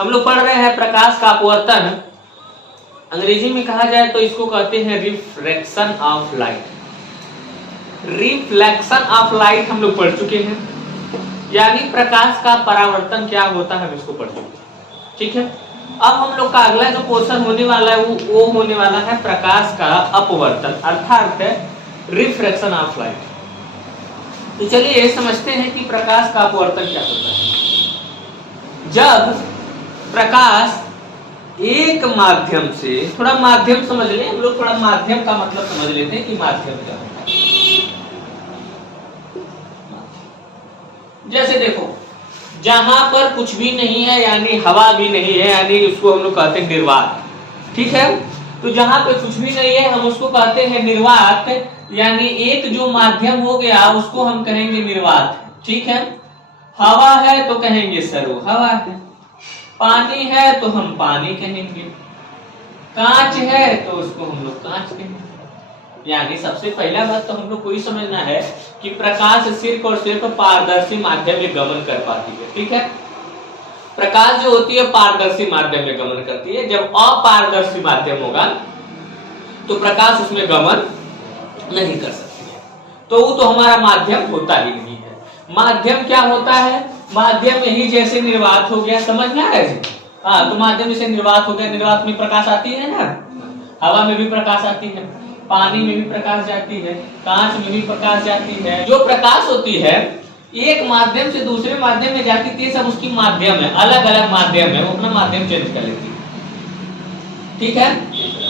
हम लोग पढ़ रहे हैं प्रकाश का अपवर्तन। अंग्रेजी में कहा जाए तो इसको कहते हैं refraction of light. Reflection of light हम लोग पढ़ चुके हैं, यानी प्रकाश का परावर्तन क्या होता है हम इसको पढ़ चुके हैं। ठीक है, अब हम लोग का अगला जो क्वेश्चन होने वाला है वो होने वाला है प्रकाश का अपवर्तन, अर्थात है रिफ्रैक्शन ऑफ लाइट। तो चलिए समझते हैं कि प्रकाश का अपवर्तन क्या होता है। जब प्रकाश एक माध्यम से, थोड़ा माध्यम समझ लें हम लोग, थोड़ा माध्यम का मतलब समझ लेते हैं कि माध्यम क्या होता है। जैसे देखो, जहां पर कुछ भी नहीं है यानी हवा भी नहीं है, यानी उसको हम लोग कहते हैं निर्वात। ठीक है, तो जहां पे कुछ भी नहीं है हम उसको कहते हैं निर्वात, यानी एक जो माध्यम हो गया उसको हम कहेंगे निर्वात। ठीक है, हवा है तो कहेंगे सर वो हवा है, पानी है तो हम पानी कहेंगे, कांच है तो उसको हम लोग कांच कहेंगे। यानी सबसे पहला बात तो हम लोग को ही समझना है कि प्रकाश सिर्फ और सिर्फ पारदर्शी माध्यम में गमन कर पाती है। ठीक है, प्रकाश जो होती है पारदर्शी माध्यम में गमन करती है। जब अपारदर्शी माध्यम होगा तो प्रकाश उसमें गमन नहीं कर सकती है, तो वो तो हमारा माध्यम होता ही नहीं है। माध्यम क्या होता है? माध्यम में ही जैसे निर्वात हो गया, समझ में आ रहा है? हाँ, तो माध्यम जैसे निर्वात हो गया, निर्वात में प्रकाश आती है ना, हवा में भी प्रकाश आती है, पानी में भी प्रकाश जाती है, कांच में भी प्रकाश जाती है। जो प्रकाश होती है एक माध्यम से दूसरे माध्यम में जाती थी, सब उसकी माध्यम है, अलग अलग माध्यम है, वो अपना माध्यम चेंज कर लेती है। ठीक है,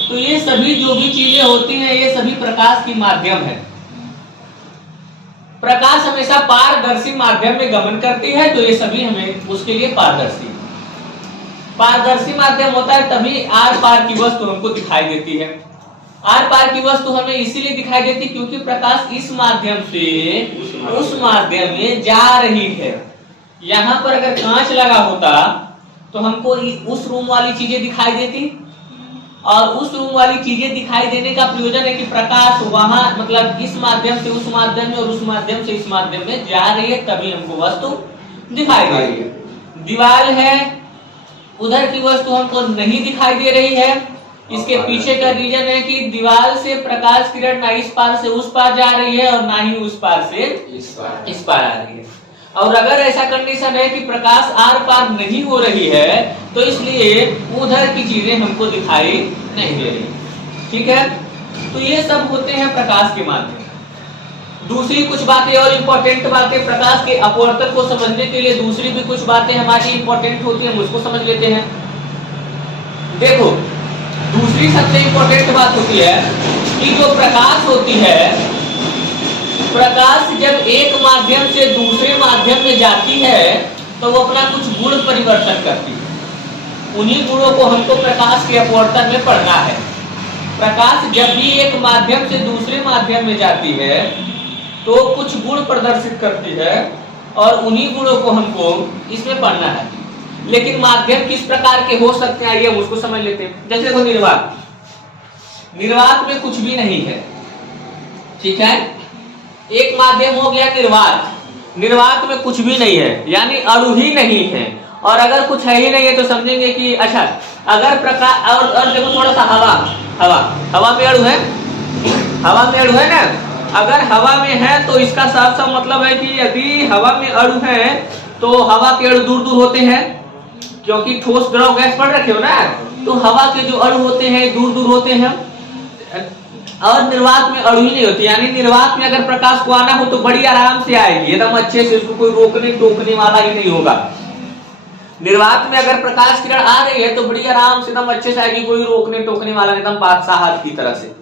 तो ये सभी जो भी चीजें होती हैं ये सभी प्रकाश की माध्यम है। प्रकाश हमेशा पारदर्शी माध्यम में गमन करती है, तो ये सभी हमें उसके लिए पारदर्शी माध्यम होता है, तभी आर पार की वस्तु हमको दिखाई देती है। आर पार की वस्तु हमें इसीलिए दिखाई देती क्योंकि प्रकाश इस माध्यम से उस माध्यम में जा रही है। यहाँ पर अगर कांच लगा होता तो हमको उस रूम वाली चीजें दिखाई देती, और उस रूम वाली चीजें दिखाई देने का प्रयोजन है कि प्रकाश वहां मतलब इस माध्यम से उस माध्यम में और उस माध्यम से इस माध्यम में जा रही है, तभी हमको वस्तु दिखाई दे रही है। दीवार है, उधर की वस्तु हमको नहीं दिखाई दे रही है। इसके पीछे का रीजन है कि दीवार से प्रकाश किरण ना इस पार से उस पार जा रही है और ना ही उस पार से इस पार आ रही है। और अगर ऐसा कंडीशन है कि प्रकाश आर पार नहीं हो रही है तो इसलिए उधर की चीजें हमको दिखाई नहीं दे रही। ठीक है, तो ये सब होते हैं प्रकाश के माध्यम। दूसरी कुछ बातें और इम्पोर्टेंट बातें प्रकाश के अपवर्तन को समझने के लिए, दूसरी भी कुछ बातें हमारी इम्पोर्टेंट होती है, उसको समझ लेते हैं। देखो, दूसरी सबसे इम्पोर्टेंट बात होती है कि जो प्रकाश होती है, प्रकाश जब एक माध्यम से दूसरे माध्यम में जाती है तो वो अपना कुछ गुण परिवर्तन करती है। उन्हीं गुणों को हमको प्रकाश के अपवर्तन में पढ़ना है। प्रकाश जब भी एक माध्यम से दूसरे माध्यम में जाती है तो कुछ गुण प्रदर्शित करती है और उन्हीं गुणों को हमको इसमें पढ़ना है। लेकिन माध्यम किस प्रकार के हो सकते हैं आइए उसको समझ लेते हैं। जैसे देखो, निर्वात में कुछ भी नहीं है। ठीक है, एक माध्यम हो गया निर्वात, निर्वात में कुछ भी नहीं है यानी अणु ही नहीं है। और अगर कुछ है ही नहीं है तो समझेंगे कि अच्छा, अगर प्रकाश और देखो थोड़ा सा हवा में अणु है, हवा में अणु है ना, अगर हवा में है तो इसका साफ साफ मतलब है कि यदि हवा में अणु है तो हवा के अणु दूर दूर होते हैं, क्योंकि ठोस द्रव गैस पढ़ रखे हो ना, तो हवा के जो अणु होते हैं दूर दूर होते हैं। और निर्वात में अणु ही नहीं होती, यानी निर्वात में अगर प्रकाश को आना हो तो बड़ी आराम से आएगी, एकदम अच्छे से, उसको कोई रोकने टोकने वाला ही नहीं होगा। निर्वात में अगर प्रकाश किरण आ रही है तो बड़ी आराम से एकदम अच्छे से आएगी, कोई रोकने टोकने वाला एकदम बादशाह की तरह से।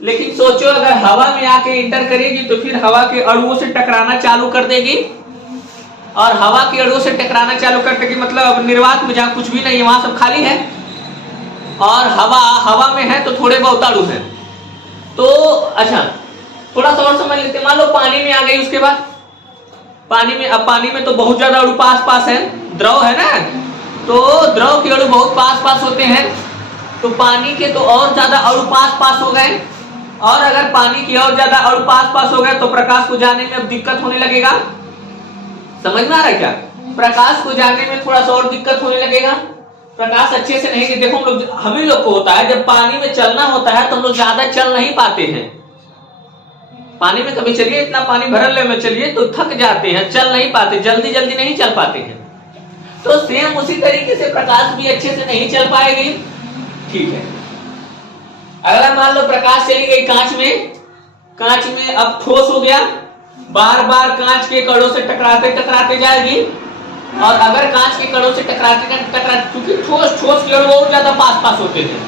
लेकिन सोचो अगर हवा में आके इंटर करेगी तो फिर हवा के अणुओं से टकराना चालू कर देगी, और हवा के अणुओं से टकराना चालू करने की मतलब निर्वात में जहां कुछ भी नहीं है वहां सब खाली है, और हवा में है तो थोड़े बहुत अणु है। तो अच्छा, थोड़ा सा और समझ लेते हैं। मान लो पानी में आ गई, उसके बाद पानी में तो बहुत ज्यादा अणु पास है, द्रव है ना, तो द्रव के अणु बहुत पास होते हैं, तो पानी के तो और ज्यादा अणु पास हो गए, और अगर पानी के और ज्यादा अणु पास हो गए तो प्रकाश को जाने में अब दिक्कत होने लगेगा। समझ में आ रहा है क्या? प्रकाश को जाने में थोड़ा सा और दिक्कत होने लगेगा। प्रकाश अच्छे से नहीं, देखो हम लोग, हम ही लोग को होता है जब पानी में चलना होता है तो हम लोग ज्यादा चल नहीं पाते हैं। पानी में कभी चलिए, इतना पानी भरल में चलिए तो थक जाते हैं, चल नहीं पाते, जल्दी जल्दी नहीं चल पाते हैं। तो सेम उसी तरीके से प्रकाश भी अच्छे से नहीं चल पाएगी। ठीक है, अगला मान लो प्रकाश चली गई कांच में, कांच में अब ठोस हो गया, बार बार कांच के कड़ों से टकराते टकराते जाएगी। और अगर कांच के कड़ों से टकराते टकराते, क्योंकि ठोस के अणु बहुत ज्यादा पास पास होते हैं।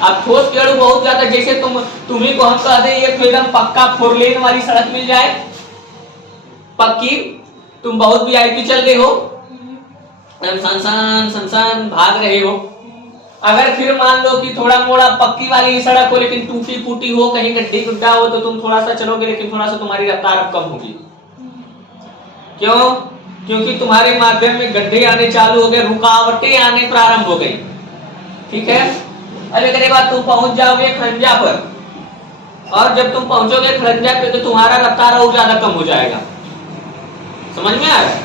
अब ठोस के अणु बहुत ज्यादा, जैसे तुम्ही को हम कह दें ये एकदम पक्का 4 लेन वाली सड़क मिल जाए, पक्की, तुम बहुत VIP चल रहे हो, सन भाग रहे हो। अगर फिर मान लो कि थोड़ा मोड़ा पक्की वाली सड़क हो लेकिन टूटी फूटी हो, कहीं गड्ढी गुड्ढा हो, तो तुम थोड़ा सा चलोगे लेकिन थोड़ा सा तुम्हारी रफ्तार अब कम होगी। क्यों? क्योंकि तुम्हारे माध्यम में गड्ढे आने चालू हो गए, रुकावटें आने प्रारंभ हो गई। ठीक है, अरे एक बार तुम पहुंच जाओगे खड़ंजा पर, और जब तुम पहुंचोगे खड़ंजा पे तो तुम्हारा रफ्तार और ज्यादा कम हो जाएगा। समझ में आ रहा है?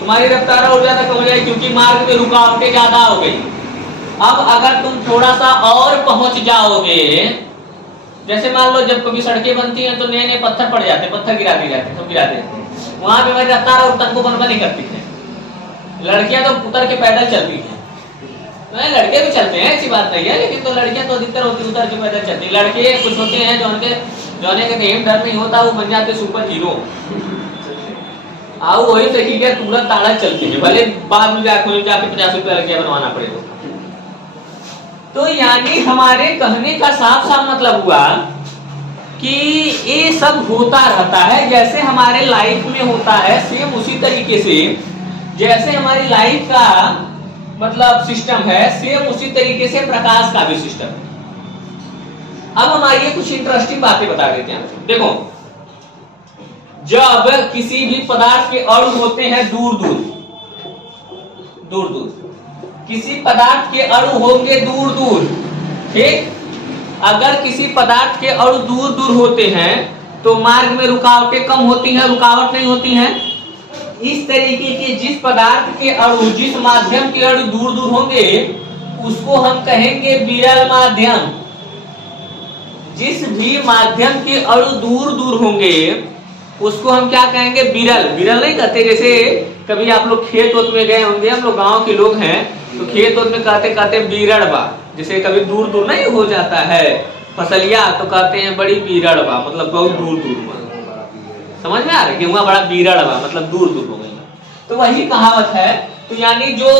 तुम्हारी रफ्तार और ज्यादा कम हो जाएगी क्योंकि मार्ग में रुकावटें ज्यादा हो गई। अब अगर तुम थोड़ा सा और पहुंच जाओगे, जैसे मान लो जब कभी सड़कें बनती हैं तो नए नए पत्थर पड़ जाते हैं, पत्थर गिरा दिए जाते हैं, सब गिरा देते हैं, वहां पे हमारी रफ्तार और तन को बनवा नहीं करती है। लड़कियां तो उतर के पैदल चलती हैं, लड़के भी चलते हैं, ऐसी बात नहीं है, लेकिन तो लड़कियां तो अधिकतर होती उतर के पैदल चलती है। लड़के कुछ होते हैं जो उनके कहीं डर नहीं होता, वो बन जाते सुपर हीरो। आओ वही से ठीक है, तुरंत ताड़ा चलती है, भले बाद में जाके 50 रुपया लगे बनवाना पड़ेगा। तो यानी हमारे कहने का साफ साफ मतलब हुआ कि ये सब होता रहता है, जैसे हमारे लाइफ में होता है, सेम उसी तरीके से जैसे हमारी लाइफ का मतलब सिस्टम है, सेम उसी तरीके से प्रकाश का भी सिस्टम है। अब हमारी ये कुछ इंटरेस्टिंग बातें बता देते हैं। देखो, जब किसी भी पदार्थ के अणु होते हैं दूर दूर, किसी पदार्थ के अणु होंगे दूर दूर, ठीक, अगर किसी पदार्थ के अणु दूर दूर होते हैं तो मार्ग में रुकावटें कम होती हैं, रुकावट नहीं होती हैं। इस तरीके के जिस पदार्थ के अणु, जिस माध्यम के अणु दूर दूर होंगे उसको हम कहेंगे विरल माध्यम। जिस भी माध्यम के अणु दूर दूर होंगे उसको हम क्या कहेंगे? विरल। विरल नहीं कहते, जैसे कभी आप लोग खेत वोत में गए होंगे, हम लोग गांव के लोग हैं तो खेत वोत में कहते बीरड़ बा, जैसे कभी दूर दूर नहीं हो जाता है फसलिया तो कहते हैं बड़ी बीरड़ बा, मतलब बहुत दूर बा। समझ में आ रहा है? गेहूं बड़ा बीरड़ बा मतलब दूर हो गई। तो वही कहावत है। तो यानी जो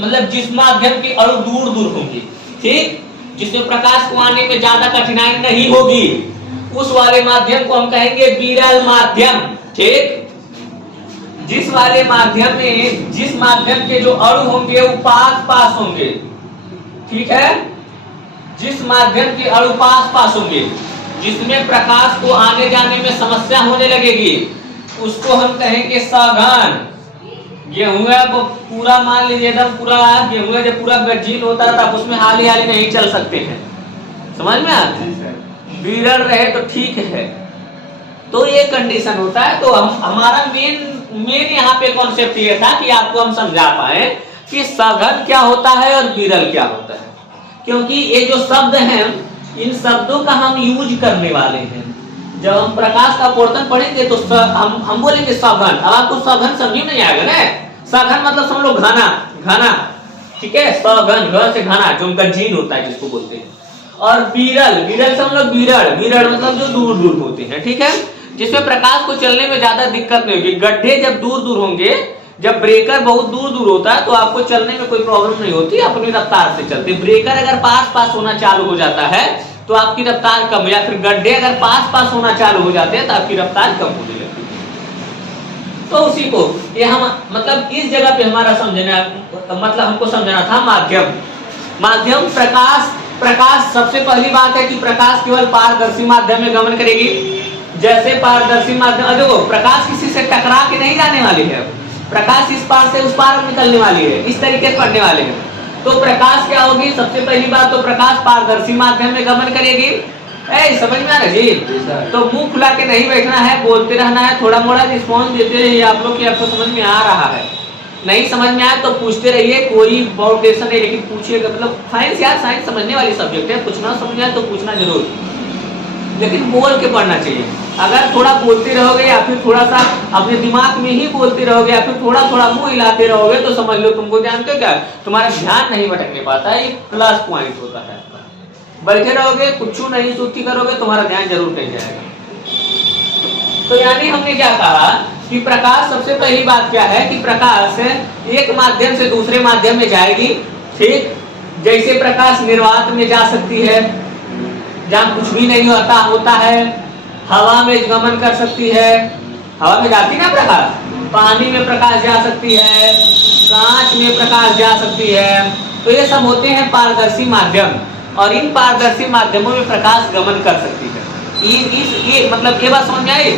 मतलब जिस माध्यम की अणु दूर होंगी, ठीक, जिसमें प्रकाश को आने में ज्यादा कठिनाई नहीं होगी, उस वाले माध्यम को हम कहेंगे विरल माध्यम। ठीक, जिस वाले माध्यम में जिस माध्यम के जो अणु होंगे वो पास होंगे, ठीक है, जिस माध्यम के अणु पास होंगे, जिसमें प्रकाश को आने जाने में समस्या होने लगेगी, उसको हम कहेंगे सघन। गेहूं को पूरा मान लीजिए एकदम पूरा गेहूं जब पूरा गज्जील होता है तब उसमें हाल ही नहीं चल सकते हैं। समझ में आता है? विरल रहे तो ठीक है। तो ये कंडीशन होता है। तो हमारा मेन यहाँ पे कॉन्सेप्ट ये था कि आपको हम समझा पाए कि सघन क्या होता है और विरल क्या होता है, क्योंकि ये जो शब्द हैं इन शब्दों का हम यूज करने वाले हैं। जब हम प्रकाश का पोर्शन पढ़ेंगे तो हम बोलेंगे सघन। अब आपको सघन समझ नहीं आएगा ना। सघन मतलब समझ लो घना, ठीक है, सघन, घर से घना, जो उनका जीन होता है जिसको बोलते हैं। और विरल समझ लो विरल मतलब जो दूर होते हैं, ठीक है, जिसमें प्रकाश को चलने में ज्यादा दिक्कत नहीं होगी। गड्ढे जब दूर होंगे, जब ब्रेकर बहुत दूर होता है तो आपको चलने में कोई प्रॉब्लम नहीं होती, अपनी रफ्तार से चलते। ब्रेकर अगर पास होना चालू हो जाता है तो आपकी रफ्तार कम, या फिर गड्ढे अगर पास होना चालू हो जाते हैं तो आपकी रफ्तार कम होने लगती है। तो उसी को ये हम मतलब इस जगह पे हमारा समझना मतलब हमको समझना था माध्यम प्रकाश सबसे पहली बात है कि प्रकाश केवल पारदर्शी माध्यम में गमन करेगी। जैसे पारदर्शी माध्यम, देखो प्रकाश किसी से टकरा के नहीं जाने वाली है, प्रकाश इस पार से उस पार निकलने वाली है, इस तरीके से पढ़ने वाले हैं। तो प्रकाश क्या होगी? सबसे पहली बात तो प्रकाश पारदर्शी माध्यम में गमन करेगी। समझ में आ रहा जी? तो मुंह खुला के नहीं बैठना है, बोलते रहना है, थोड़ा मोड़ा रिस्पॉन्स देते रहिए आप लोग कि आपको समझ में आ रहा है। नहीं समझ में आया तो पूछते रहिए, कोई बहुत टेंशन नहीं, लेकिन पूछिएगा। मतलब साइंस यार, साइंस समझने वाली सब्जेक्ट है, कुछ ना समझ में आए तो पूछना जरूर, लेकिन बोल के पढ़ना चाहिए। अगर थोड़ा बोलते रहोगे या फिर थोड़ा सा अपने दिमाग में ही बोलते रहोगे या फिर थोड़ा थोड़ा मुंह हिलाते रहोगे तो समझ लो तुमको, जानते हो क्या, तुम्हारा ध्यान नहीं भटकने पाता है, ये प्लस पॉइंट होता है। बैठे रहोगे कुछ नहीं सूची करोगे, तुम्हारा ध्यान जरूर कहीं जाएगा। तो यानी हमने क्या कहा कि प्रकाश, सबसे पहली बात क्या है कि प्रकाश एक माध्यम से दूसरे माध्यम में जाएगी, ठीक। जैसे प्रकाश निर्वात में जा सकती है, जहां कुछ भी नहीं होता है, हवा में गमन कर सकती है, हवा में जाती ना प्रकाश, पानी में प्रकाश जा सकती है, कांच में प्रकाश जा सकती है। तो ये सब होते हैं पारदर्शी माध्यम, और इन पारदर्शी माध्यमों में प्रकाश गमन कर सकती है। ये मतलब ये बात समझ में आई।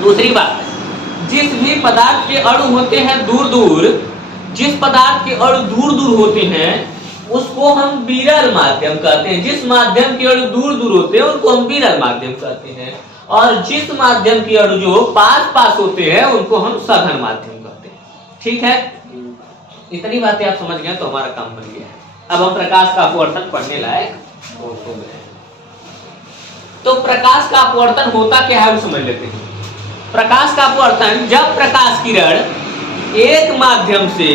दूसरी बात, जिस भी पदार्थ के अणु होते हैं दूर दूर, जिस पदार्थ के अणु दूर दूर होते हैं उसको हम विरल माध्यम कहते हैं। जिस माध्यम के अणु दूर दूर होते हैं उनको हम विरल माध्यम कहते हैं, और जिस माध्यम के अणु जो पास पास होते हैं उनको हम सघन माध्यम कहते हैं। ठीक है, इतनी बातें आप समझ गए तो हमारा काम बन गया है। अब हम प्रकाश का अपवर्तन पढ़ने लायक हो गए। तो प्रकाश का अपवर्तन होता क्या है वो समझ लेते हैं। प्रकाश का अपवर्तन, जब प्रकाश किरण एक माध्यम से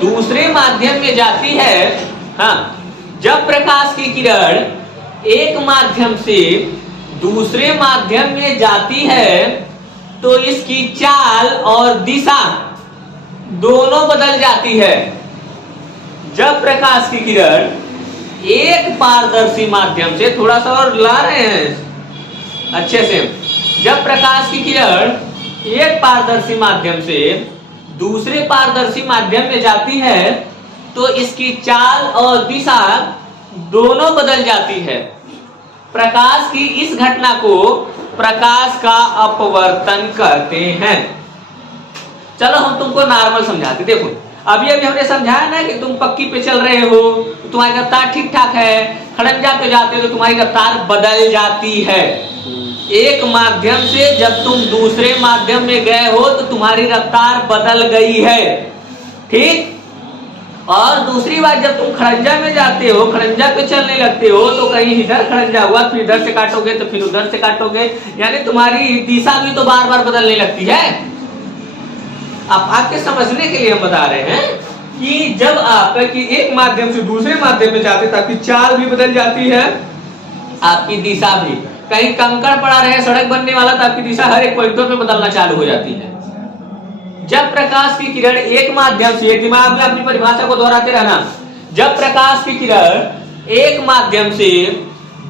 दूसरे माध्यम में जाती है, हाँ, जब प्रकाश की किरण एक माध्यम से दूसरे माध्यम में जाती है तो इसकी चाल और दिशा दोनों बदल जाती है। जब प्रकाश की किरण एक पारदर्शी माध्यम से, थोड़ा सा और ला रहे हैं अच्छे से, जब प्रकाश की किरण एक पारदर्शी माध्यम से दूसरे पारदर्शी माध्यम में जाती है तो इसकी चाल और दिशा दोनों बदल जाती है। प्रकाश की इस घटना को प्रकाश का अपवर्तन कहते हैं। चलो हम तुमको नॉर्मल समझाते। देखो अभी हमने समझाया ना कि तुम पक्की पे चल रहे हो, तुम्हारी रफ्तार ठीक ठाक है, खड़ंजा पे जाते हो तो तुम्हारी रफ्तार बदल जाती है। एक माध्यम से जब तुम दूसरे माध्यम में गए हो तो तुम्हारी रफ्तार बदल गई है, ठीक। और दूसरी बात, जब तुम खड़ंजा में जाते हो, खड़ंजा पे चलने लगते हो तो कहीं इधर खड़ंजा हुआ, फिर इधर से काटोगे तो फिर उधर से काटोगे, यानी तुम्हारी दिशा भी तो बार बार बदलने लगती है। अब आपके समझने के लिए हम बता रहे हैं कि जब आप एक माध्यम से दूसरे माध्यम में जाते तो आपकी चाल भी बदल जाती है, आपकी दिशा भी। कहीं कंकड़ पड़ा रहे, सड़क बनने वाला, तो आपकी दिशा हर एक पॉइंटों पे बदलना चालू हो जाती है। जब प्रकाश की किरण एक माध्यम से, दिमाग में अपनी परिभाषा को दोहराते रहना, जब प्रकाश की किरण एक माध्यम से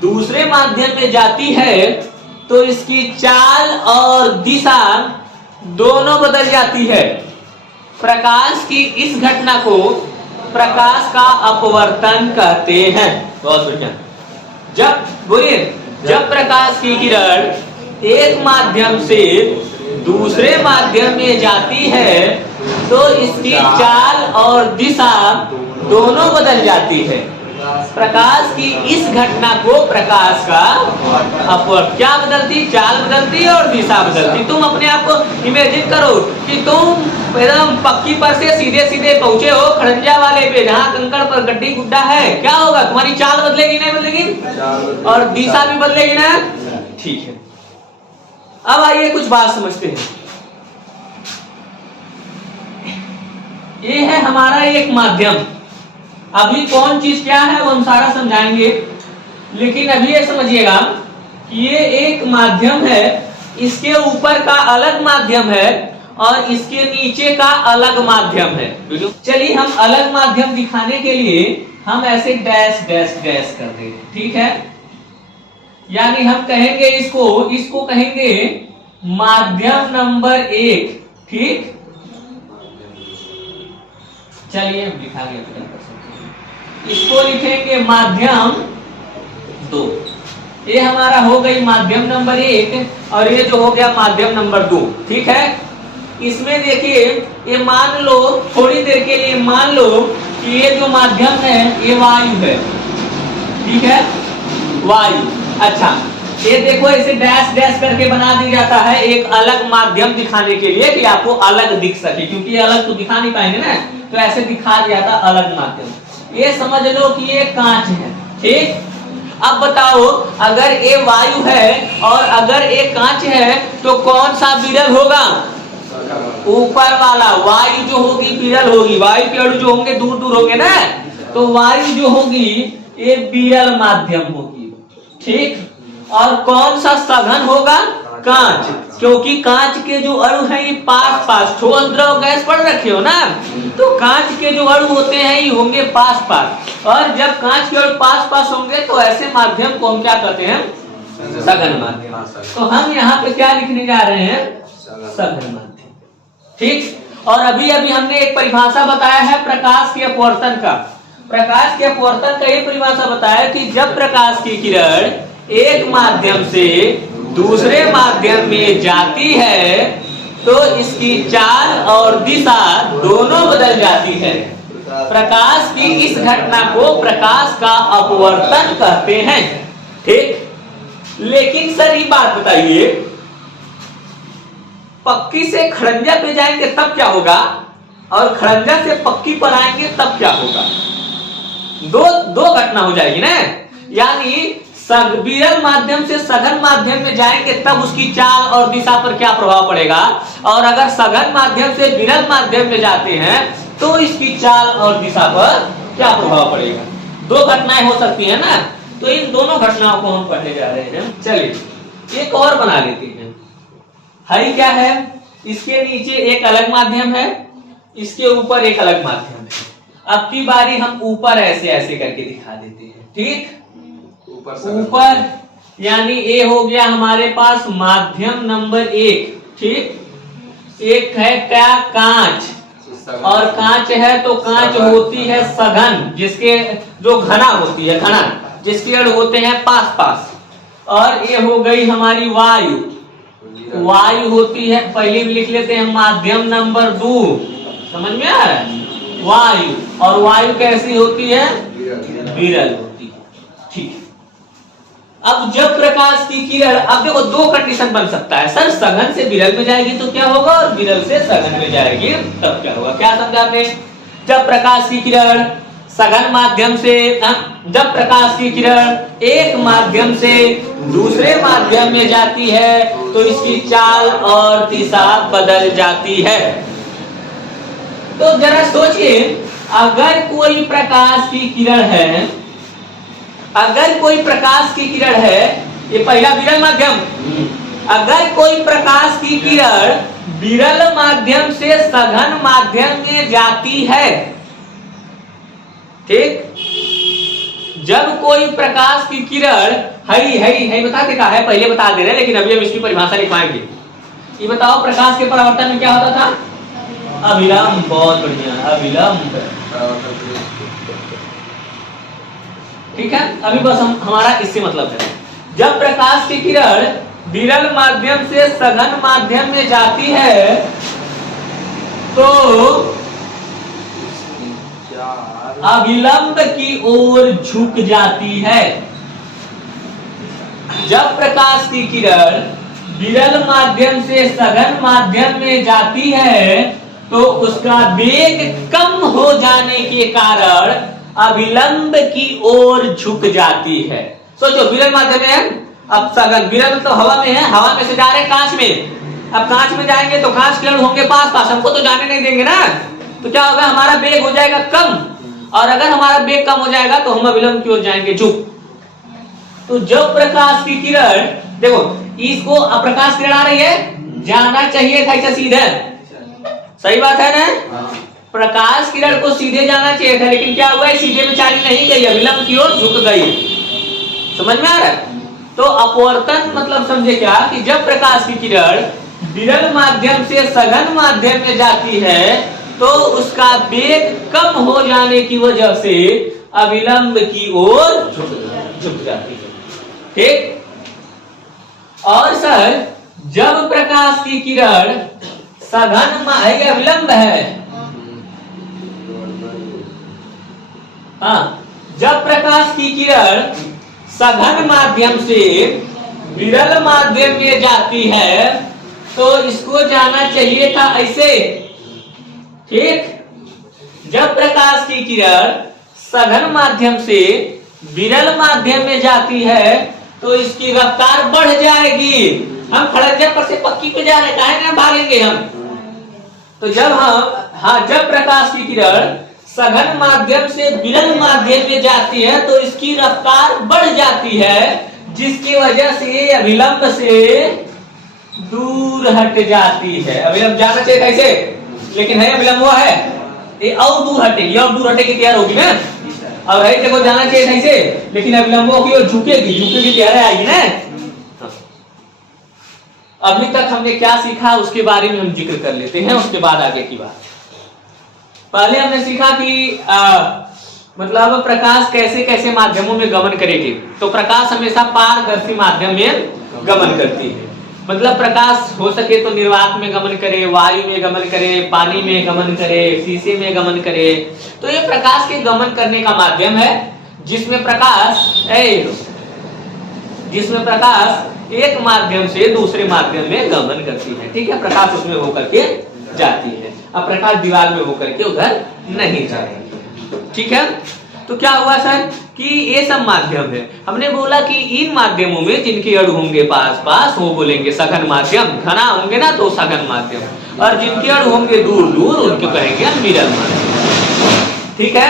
दूसरे माध्यम में जाती है तो इसकी चाल और दिशा दोनों बदल जाती है। प्रकाश की इस घटना को प्रकाश का अपवर्तन कहते हैं। बहुत बढ़िया। जब बोलिए, जब प्रकाश की किरण एक माध्यम से दूसरे माध्यम में जाती है तो इसकी चाल और दिशा दोनों बदल जाती है। प्रकाश की इस घटना को प्रकाश का अपवर्तन, क्या बदलती, चाल बदलती और दिशा बदलती। तुम अपने आप को इमेजिन करो कि तुम एकदम पक्की पर से सीधे सीधे पहुंचे हो खड़ंजा वाले पे, जहां कंकड़ पर गड्ढी गुड्ढा है, क्या होगा, तुम्हारी चाल बदलेगी नहीं बदलेगी, और दिशा भी बदलेगी ना, ठीक है। अब आइए कुछ बात समझते हैं। ये है हमारा एक माध्यम। अभी कौन चीज क्या है वो हम सारा समझाएंगे, लेकिन अभी ये समझिएगा कि ये एक माध्यम है, इसके ऊपर का अलग माध्यम है और इसके नीचे का अलग माध्यम है। चलिए हम अलग माध्यम दिखाने के लिए हम ऐसे डैश डैश डैश कर देंगे, ठीक है। यानी हम कहेंगे इसको कहेंगे माध्यम नंबर 1, ठीक। चलिए हम दिखा दिया, इसको लिखेंगे माध्यम 2। ये हमारा हो गई माध्यम नंबर 1 और ये जो हो गया माध्यम नंबर 2, ठीक है। इसमें देखिए, ये मान लो थोड़ी देर के लिए मान लो कि ये जो माध्यम है ये वायु है, ठीक है, वायु। अच्छा, ये देखो इसे डैश डैश करके बना दिया जाता है एक अलग माध्यम दिखाने के लिए कि आपको अलग दिख सके, क्योंकि ये अलग तो दिखा नहीं पाएंगे ना, तो ऐसे दिखा दिया था अलग माध्यम। ये समझ लो कि ये कांच है, ठीक। अब बताओ अगर ये वायु है और अगर ये कांच है तो कौन सा विरल होगा? ऊपर वाला। वायु जो होगी विरल होगी, वायु के अणु जो होंगे दूर दूर होंगे ना, तो वायु जो होगी ये विरल माध्यम होगी, ठीक। और कौन सा सघन होगा? कांच, क्योंकि कांच के जो अणु हैं ये पास पास, ठोस द्रव गैस पढ़ रखे हो ना, तो कांच के जो अणु होते हैं ये होंगे पास पास, और जब कांच के अणु पास पास होंगे तो ऐसे माध्यम को हम क्या कहते हैं? सघन माध्यम। तो हम यहाँ पे क्या लिखने जा रहे हैं? सघन माध्यम, ठीक। और अभी अभी हमने एक परिभाषा बताया है प्रकाश के अपवर्तन का। प्रकाश के अपवर्तन का ये परिभाषा बताया कि जब प्रकाश की किरण एक माध्यम से दूसरे माध्यम में जाती है तो इसकी चाल और दिशा दोनों बदल जाती है। प्रकाश की इस घटना को प्रकाश का अपवर्तन कहते हैं, ठीक। लेकिन सर ये बात बताइए, पक्की से खड़ंजा पे जाएंगे तब क्या होगा, और खड़ंजा से पक्की पर आएंगे तब क्या होगा? दो घटना हो जाएगी ना, यानी विरल माध्यम से सघन माध्यम में जाएंगे तब उसकी चाल और दिशा पर क्या प्रभाव पड़ेगा, और अगर सघन माध्यम से विरल माध्यम में जाते हैं तो इसकी चाल और दिशा पर क्या प्रभाव पड़ेगा। दो घटनाएं हो सकती है ना, तो इन दोनों घटनाओं को हम पढ़ने जा रहे हैं। चलिए एक और बना लेते हैं। हरी क्या है? इसके नीचे एक अलग माध्यम है, इसके ऊपर एक अलग माध्यम है। अब की बारी हम ऊपर ऐसे ऐसे करके दिखा देते हैं, ठीक। ऊपर यानी ए हो गया हमारे पास माध्यम नंबर 1, ठीक। एक है क्या? कांच, और कांच है तो कांच होती है सघन, जिसके जो घना होती है, घना जिसके अणु होते हैं पास पास। और ये हो गई हमारी वायु, वायु होती है, पहले भी लिख लेते हैं माध्यम नंबर 2, समझ में आ रहा है? वायु, और वायु कैसी होती है? विरल होती है, ठीक। अब जब प्रकाश की किरण, अब देखो दो कंडीशन बन सकता है सर, सघन से विरल में जाएगी तो क्या होगा, और विरल से सघन में जाएगी तब क्या होगा। क्या समझा आपने? जब प्रकाश की किरण सघन माध्यम से, जब प्रकाश की किरण एक माध्यम से दूसरे माध्यम में जाती है तो इसकी चाल और दिशा बदल जाती है। तो जरा सोचिए, अगर कोई प्रकाश की किरण है, अगर कोई प्रकाश की किरण है, ये पहला विरल माध्यम, अगर कोई प्रकाश की किरण विरल माध्यम से सघन माध्यम में जाती है, ठीक। जब कोई प्रकाश की किरण है बता दे, है पहले बता दे रहे, लेकिन अभी हम इसकी परिभाषा लिखवाएंगे। ये बताओ प्रकाश के परावर्तन में क्या होता था? अविलंब, बहुत बढ़िया, अविलंब, ठीक है। अभी बस हमारा इससे मतलब है, जब प्रकाश की किरण विरल माध्यम से सघन माध्यम में जाती है तो अविलंब की ओर झुक जाती है। जब प्रकाश की किरण विरल माध्यम से सघन माध्यम में जाती है तो उसका वेग कम हो जाने के कारण अविलंब की ओर झुक जाती है। सोचो विरल माध्यम में है, अब सघन, विरल तो हवा में है, हवा में से जा रहे कांच में, अब कांच में जाएंगे तो कांच के अणु होंगे पास पास, हमको तो जाने नहीं देंगे ना, तो क्या होगा, हमारा वेग हो जाएगा कम, और अगर हमारा वेग कम हो जाएगा तो हम अविलंब की ओर जाएंगे, झुक। तो जब प्रकाश की किरण, देखो इसको प्रकाश किरण आ रही है, जाना चाहिए था इसे सीधे, सही बात है ना, प्रकाश किरण को सीधे जाना चाहिए था, लेकिन क्या हुआ, सीधे में चाली नहीं गई, अविलंब की ओर झुक गई। समझ में आ रहा है? तो अपवर्तन मतलब समझे क्या, कि जब प्रकाश की किरण विरल माध्यम से सघन माध्यम में जाती है तो उसका वेग कम हो जाने की वजह से अविलंब की ओर झुक जाती है, ठीक। और सर जब प्रकाश की किरण सघन अविलंब है, हाँ, जब प्रकाश की किरण सघन माध्यम से विरल माध्यम में जाती है तो इसको जाना चाहिए था ऐसे, ठीक। जब प्रकाश की किरण सघन माध्यम से विरल माध्यम में जाती है तो इसकी रफ्तार बढ़ जाएगी। हम खड़ंजा पर से पक्की पे जा रहे हैं, काहे ना भागेंगे हम। तो जब प्रकाश की किरण सघन माध्यम से विरल माध्यम में जाती है तो इसकी रफ्तार बढ़ जाती है, जिसकी वजह से अभिलंब से दूर हट जाती है। अभिलंब जाना चाहिए कैसे, लेकिन है अभिलंब हुआ है ये और दूर हटेगी, और दूर हटेगी तैयार होगी ना। अब है देखो जाना चाहिए कैसे, लेकिन अभिलंब होगी और झुकेगी, झुकेगी तैयार आएगी ना। अभी तक हमने क्या सीखा उसके बारे में हम जिक्र कर लेते हैं, उसके बाद आगे की बात। पहले हमने सीखा कि मतलब प्रकाश कैसे कैसे माध्यमों में गमन करेगी। तो प्रकाश हमेशा पारदर्शी माध्यम में गमन करती है, मतलब प्रकाश हो सके तो निर्वात में गमन करे, वायु में गमन करे, पानी में गमन करे, शीशे में गमन करे। तो ये प्रकाश के गमन करने का माध्यम है, जिसमें प्रकाश एक माध्यम से दूसरे माध्यम में गमन करती है, ठीक है। प्रकाश उसमें होकर के जाती है, अब प्रकाश दीवार में होकर के उधर नहीं जाएगी, ठीक है। तो क्या हुआ सर कि ये सब माध्यम है। हमने बोला कि इन माध्यमों में जिनके अणु होंगे पास पास वो बोलेंगे सघन माध्यम, घना होंगे ना तो सघन माध्यम, और जिनके अणु होंगे दूर दूर उनको कहेंगे विरल माध्यम, ठीक है।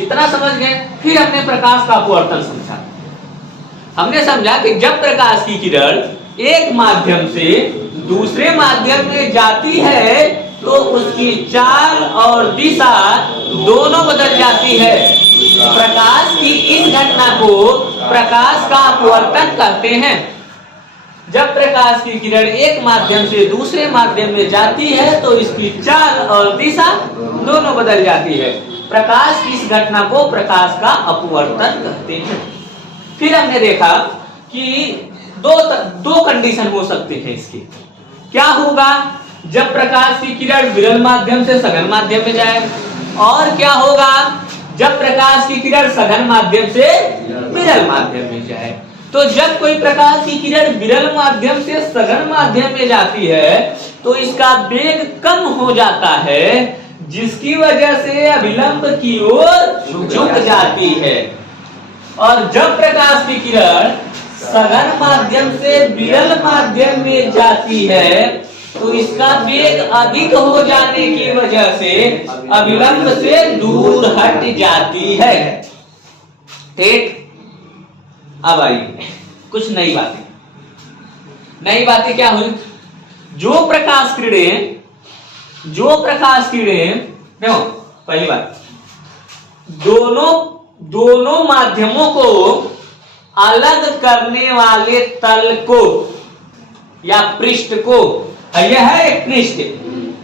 इतना समझ गए। फिर हमने प्रकाश का अपवर्तन समझा। हमने समझा कि जब प्रकाश की किरण एक माध्यम से दूसरे माध्यम में जाती है तो उसकी चाल और दिशा दोनों बदल जाती है। प्रकाश की इस घटना को प्रकाश का अपवर्तन कहते हैं। जब प्रकाश की किरण एक माध्यम से दूसरे माध्यम में जाती है तो इसकी चाल और दिशा दोनों बदल जाती है। प्रकाश की इस घटना को प्रकाश का अपवर्तन कहते हैं। फिर हमने देखा कि दो कंडीशन हो सकते हैं इसके। क्या होगा जब प्रकाश की किरण विरल माध्यम से सघन माध्यम में जाए, और क्या होगा जब प्रकाश की किरण सघन माध्यम से विरल माध्यम में जाए। तो जब कोई प्रकाश की किरण विरल माध्यम से सघन माध्यम में जाती है तो इसका वेग कम हो जाता है, जिसकी वजह से अभिलंब की ओर झुक जाती है। और जब प्रकाश की किरण सघन माध्यम से विरल माध्यम में जाती है तो इसका वेग अधिक हो जाने की वजह से अभिलंब से दूर हट जाती है, ठीक। अब आइए कुछ नई बातें। नई बातें क्या हुई? जो प्रकाश किरणें देखो, पहली बात, दोनों माध्यमों को अलग करने वाले तल को या पृष्ठ को, यह है एक पृष्ठ,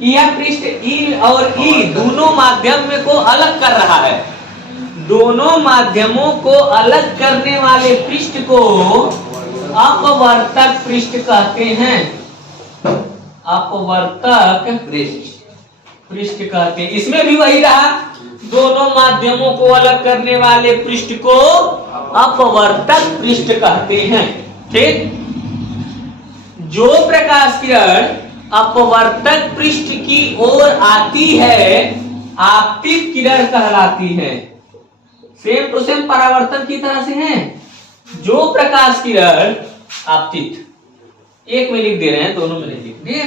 यह पृष्ठ ई और ई दोनों माध्यम में को अलग कर रहा है। दोनों माध्यमों को अलग करने वाले पृष्ठ को अपवर्तक पृष्ठ कहते हैं। अपवर्तक पृष्ठ कहते हैं। इसमें भी वही रहा, दोनों माध्यमों को अलग करने वाले पृष्ठ को अपवर्तक पृष्ठ कहते हैं, ठीक। जो प्रकाश किरण अपवर्तक पृष्ठ की ओर आती है आपतित किरण कहलाती है। सेम टू सेम परावर्तन की तरह से है। जो प्रकाश किरण आपतित, एक में लिख दे रहे हैं, दोनों में नहीं लिख दिए।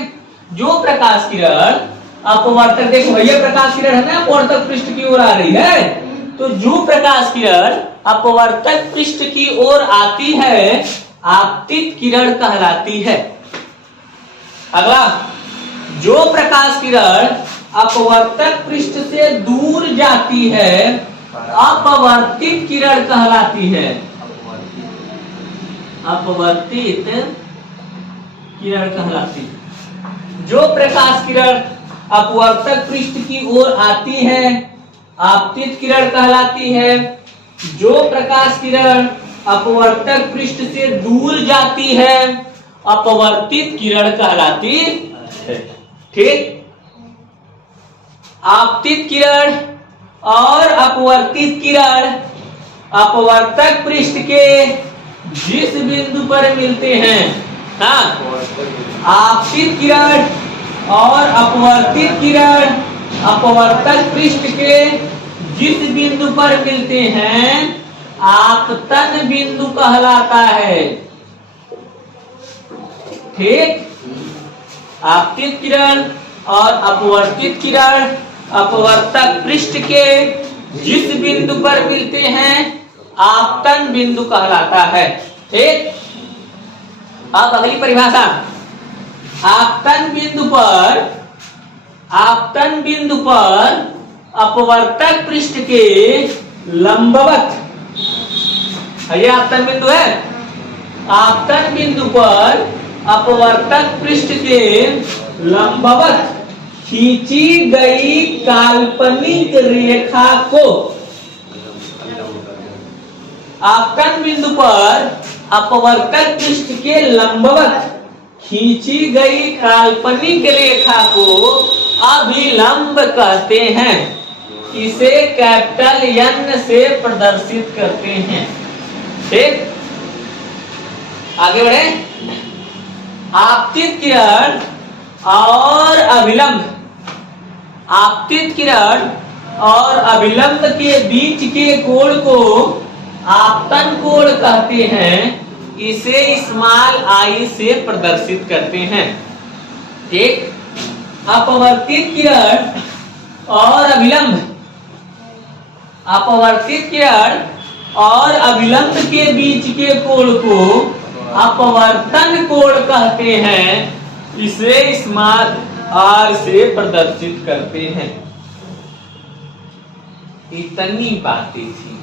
जो प्रकाश किरण अपवर्तक, देखो भैया प्रकाश किरण है ना अपवर्तक पृष्ठ की ओर आ रही है, तो जो प्रकाश किरण अपवर्तक पृष्ठ की ओर आती है आपतित किरण कहलाती है। अगला, जो प्रकाश किरण अपवर्तक पृष्ठ से दूर जाती है अपवर्तित किरण कहलाती है। अपवर्तित किरण कहलाती है। जो प्रकाश किरण अपवर्तक पृष्ठ की ओर आती है आपतित किरण कहलाती है। जो प्रकाश किरण अपवर्तक पृष्ठ से दूर जाती है अपवर्तित किरण कहलाती है, ठीक। आपतित किरण और अपवर्तित किरण अपवर्तक पृष्ठ के जिस बिंदु पर मिलते हैं, हाँ, आपतित किरण और अपवर्तित किरण अपवर्तक पृष्ठ के जिस बिंदु पर मिलते हैं आपतन बिंदु कहलाता है। ठीक, आपतित किरण और अपवर्तित किरण अपवर्तक पृष्ठ के जिस बिंदु पर मिलते हैं आपतन बिंदु कहलाता है। ठीक, अब अगली परिभाषा, आपतन बिंदु पर अपवर्तक पृष्ठ के लंबवत, ये आपतन बिंदु है, आपतन बिंदु पर अपवर्तक पृष्ठ के लंबवत खींची गई काल्पनिक रेखा को, आपतन बिंदु पर अपवर्तक पृष्ठ के लंबवत खींची गई काल्पनिक रेखा को अभिलंब कहते हैं। इसे कैपिटल N से प्रदर्शित करते हैं। ठीक, आगे बढ़े। आपतित किरण और अभिलंब, आपतित किरण और अभिलंब के बीच के कोण को आपतन कोण कहते हैं। इसे स्मॉल आई से प्रदर्शित करते हैं। ठीक, अपवर्तित किरण और अभिलंब, अपवर्तित किरण और अभिलंब के बीच के कोण को अपवर्तन कोण कहते हैं। इसे स्मॉल आर से प्रदर्शित करते हैं। इतनी बातें थी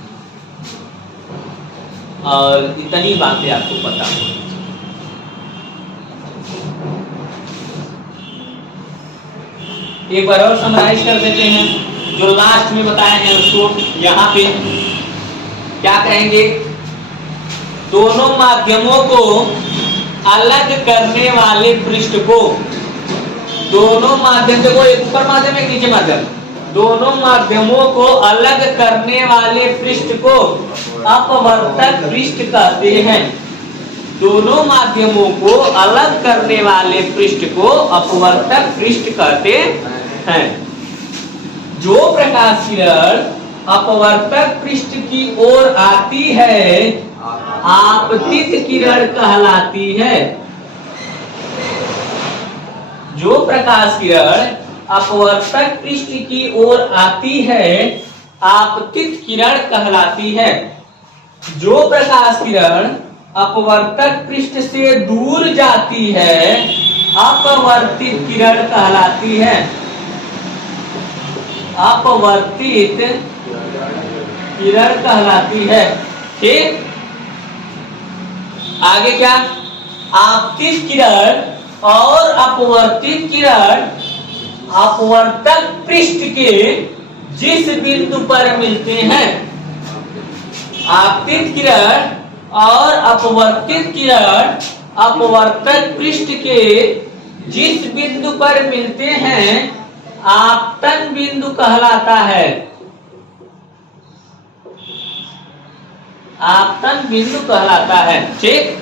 और इतनी बातें आपको पता होनी चाहिए। एक बार और समराइज कर देते हैं जो लास्ट में बताए हैं उसको। यहाँ पे क्या कहेंगे, दोनों माध्यमों को अलग करने वाले पृष्ठ को, दोनों माध्यम, देखो एक ऊपर माध्यम एक नीचे माध्यम, दोनों माध्यमों को अलग करने वाले पृष्ठ को अपवर्तक पृष्ठ कहते हैं। दोनों माध्यमों को अलग करने वाले पृष्ठ को अपवर्तक पृष्ठ कहते हैं। जो प्रकाश किरण अपवर्तक पृष्ठ की ओर आती है आपतित किरण कहलाती है। जो प्रकाश किरण अपवर्तक पृष्ठ की ओर आती है आपतित किरण कहलाती है। जो प्रकाश किरण अपवर्तक पृष्ठ से दूर जाती है अपवर्तित किरण कहलाती है। अपवर्तित किरण कहलाती है। ठीक, आगे क्या, आपतित किरण और अपवर्तित किरण अपवर्तक पृष्ठ के जिस बिंदु पर मिलते हैं, आपतित किरण और अपवर्तित किरण अपवर्तक पृष्ठ के जिस बिंदु पर मिलते हैं आपतन बिंदु कहलाता है। आपतन बिंदु कहलाता है। ठीक,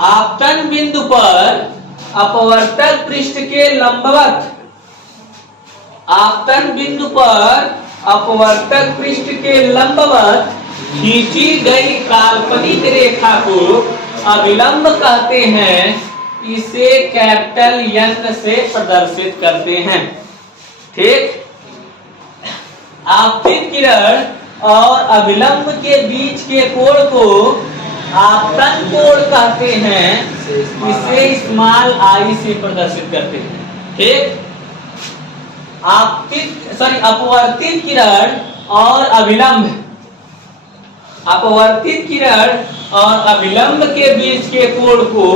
आपतन बिंदु पर अपवर्तक पृष्ठ के लंबवत, आपतन बिंदु पर अपवर्तक पृष्ठ के लंबवत खींची गई काल्पनिक रेखा को अभिलंब कहते हैं। इसे कैपिटल N से प्रदर्शित करते हैं। ठीक, आपतित किरण और अभिलंब के बीच के कोण को आपतन कोण कहते हैं। इसे स्मॉल आई से प्रदर्शित करते हैं। ठीक, अपवर्तित किरण और अभिलंब, अपवर्तित किरण और अभिलंब के बीच के कोण को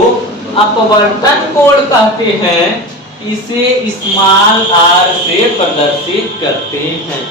अपवर्तन कोण कहते हैं। इसे स्मॉल आर से प्रदर्शित करते हैं।